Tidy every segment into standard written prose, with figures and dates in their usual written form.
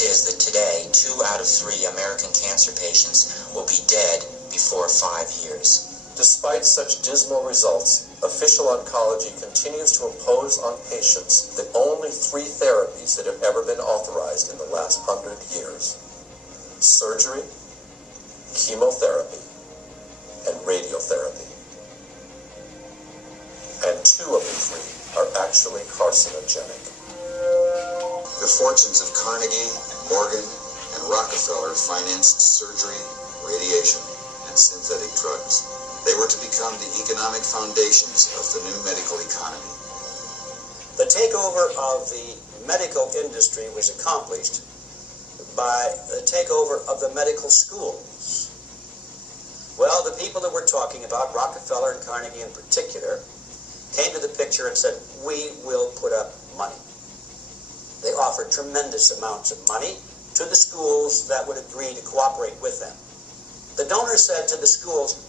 fact is that today, 2 out of 3 American cancer patients will be dead before 5 years. Despite such dismal results, official oncology continues to impose on patients the only 3 therapies that have ever been authorized in the last 100 years: surgery, chemotherapy, and radiotherapy. And 2 of the 3 are actually carcinogenic. The fortunes of Carnegie, Morgan, and Rockefeller financed surgery, radiation, and synthetic drugs. They were to become the economic foundations of the new medical economy. The takeover of the medical industry was accomplished by the takeover of the medical schools. Well, the people that we're talking about, Rockefeller and Carnegie in particular, came to the picture and said, we will put up money. They offered tremendous amounts of money to the schools that would agree to cooperate with them. The donor said to the schools,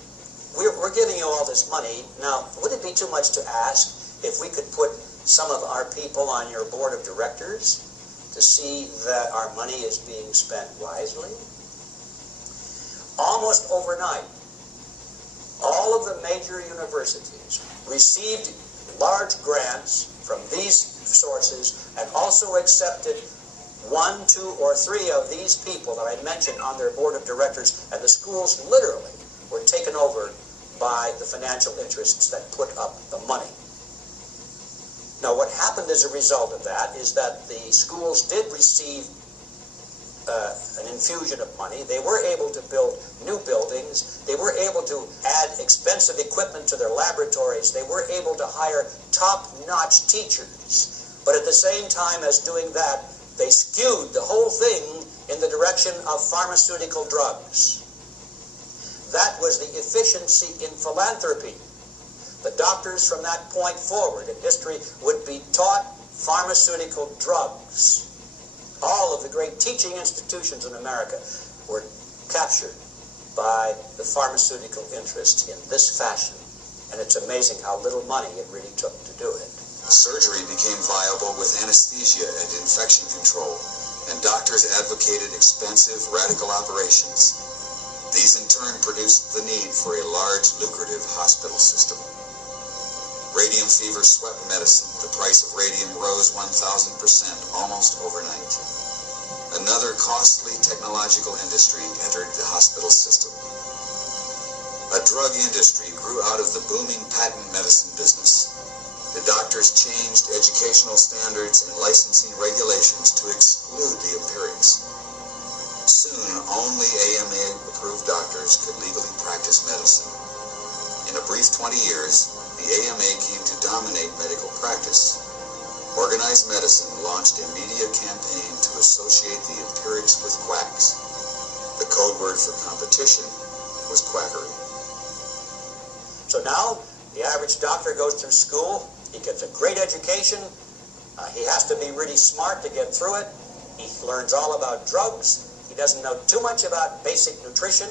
we're giving you all this money. Now, would it be too much to ask if we could put some of our people on your board of directors to see that our money is being spent wisely? Almost overnight, all of the major universities received large grants from these sources and also accepted 1, 2, or 3 of these people that I mentioned on their board of directors, and the schools literally were taken over by the financial interests that put up the money. Now, what happened as a result of that is that the schools did receive an infusion of money. They were able to build new buildings. They were able to add expensive equipment to their laboratories. They were able to hire top-notch teachers. But at the same time as doing that, they skewed the whole thing in the direction of pharmaceutical drugs. That was the efficiency in philanthropy. The doctors from that point forward in history would be taught pharmaceutical drugs. All of the great teaching institutions in America were captured by the pharmaceutical interests in this fashion. And it's amazing how little money it really took to do it. Surgery became viable with anesthesia and infection control, and doctors advocated expensive, radical operations. These in turn produced the need for a large, lucrative hospital system. Radium fever swept medicine. The price of radium rose 1,000% almost overnight. Another costly technological industry entered the hospital system. A drug industry grew out of the booming patent medicine business. The doctors changed educational standards and licensing regulations to exclude the empirics. Soon, only AMA-approved doctors could legally practice medicine. In a brief 20 years, the AMA came to dominate medical practice. Organized medicine launched a media campaign to associate the empirics with quacks. The code word for competition was quackery. So now, the average doctor goes through school. He gets a great education. He has to be really smart to get through it. He learns all about drugs. He doesn't know too much about basic nutrition.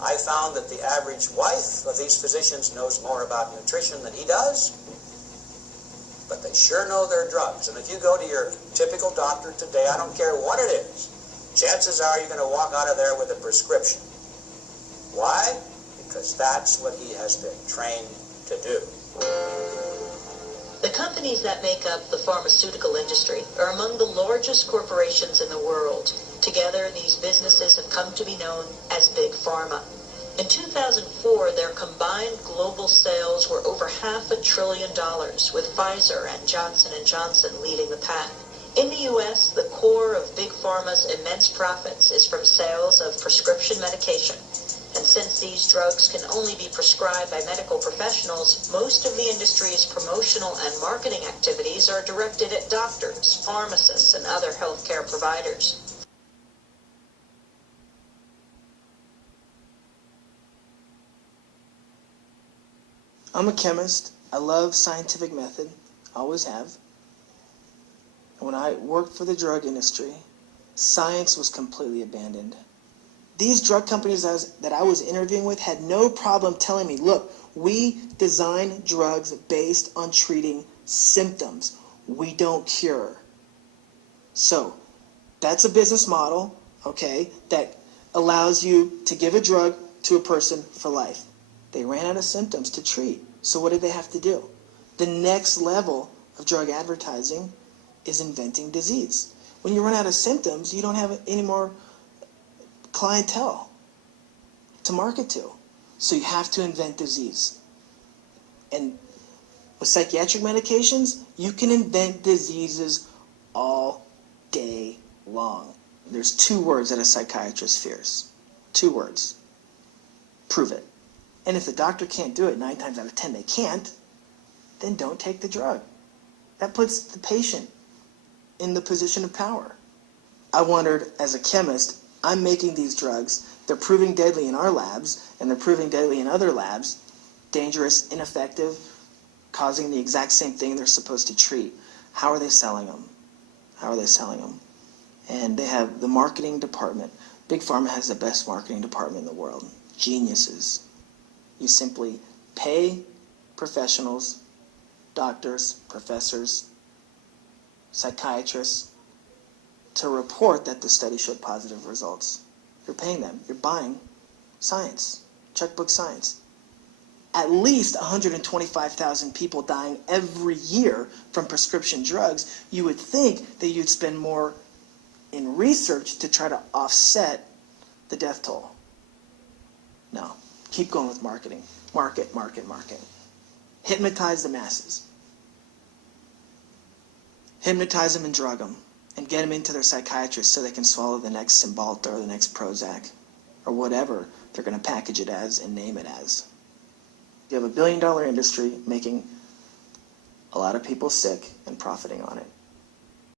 I found that the average wife of these physicians knows more about nutrition than he does. But they sure know their drugs. And if you go to your typical doctor today, I don't care what it is, chances are you're going to walk out of there with a prescription. Why? Because that's what he has been trained to do. The companies that make up the pharmaceutical industry are among the largest corporations in the world. Together, these businesses have come to be known as Big Pharma. In 2004, their combined global sales were over $500 billion, with Pfizer and Johnson & Johnson leading the pack. In the U.S., the core of Big Pharma's immense profits is from sales of prescription medication. And since these drugs can only be prescribed by medical professionals, most of the industry's promotional and marketing activities are directed at doctors, pharmacists, and other healthcare providers. I'm a chemist. I love scientific method, always have. And when I worked for the drug industry, science was completely abandoned. These drug companies that I was interviewing with had no problem telling me, look, we design drugs based on treating symptoms. We don't cure. So, That's a business model, okay, that allows you to give a drug to a person for life. They ran out of symptoms to treat. So what did they have to do? The next level of drug advertising is inventing disease. When you run out of symptoms, you don't have any more clientele to market to. So you have to invent disease. And with psychiatric medications, you can invent diseases all day long. There's 2 words that a psychiatrist fears. 2 words. Prove it. And if the doctor can't do it, 9 times out of 10 they can't, then don't take the drug. That puts the patient in the position of power. I wondered, as a chemist, I'm making these drugs, they're proving deadly in our labs, and they're proving deadly in other labs, dangerous, ineffective, causing the exact same thing they're supposed to treat. How are they selling them? How are they selling them? And they have the marketing department. Big Pharma has the best marketing department in the world. Geniuses. You simply pay professionals, doctors, professors, psychiatrists, to report that the study showed positive results. You're paying them. You're buying science, checkbook science. At least 125,000 people dying every year from prescription drugs. You would think that you'd spend more in research to try to offset the death toll. No. Keep going with marketing. Market, market, market. Hypnotize the masses. Hypnotize them and drug them. And get them into their psychiatrist so they can swallow the next Cymbalta or the next Prozac. Or whatever they're going to package it as and name it as. You have a $1 billion industry making a lot of people sick and profiting on it.